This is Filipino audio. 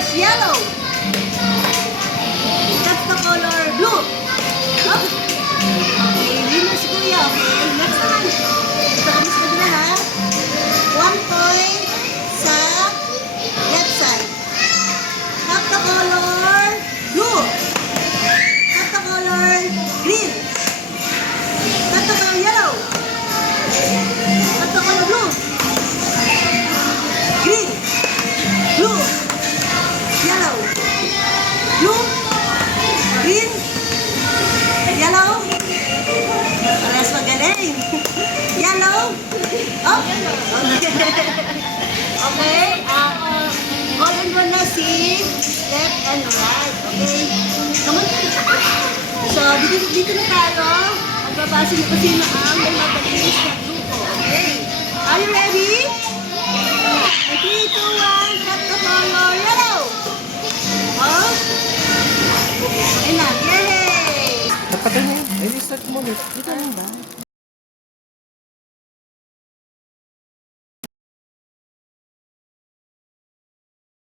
colors yellow. That's the color blue. Oh. Okay, winner si Kuya. Okay, next naman. Ito kami sa kabila ha. 1 point sa left side. Have the color blue. Have the color green. Have the color yellow. Have the color blue. Green. Blue. Yellow. Blue. Green. Yellow. Parehas magaling. Yellow. Oh. Okay. All in one na si left and right. Okay. Come on. So, dito na tayo. Magbabasa niyo kung sino ang may mabilis na grupo. Okay. Are you ready? 3, 2, 1. Cut the color yellow. Oh. Ayun na. Yay! Napatay mo yun. Ay, restart mo ulit. Dito lang ba?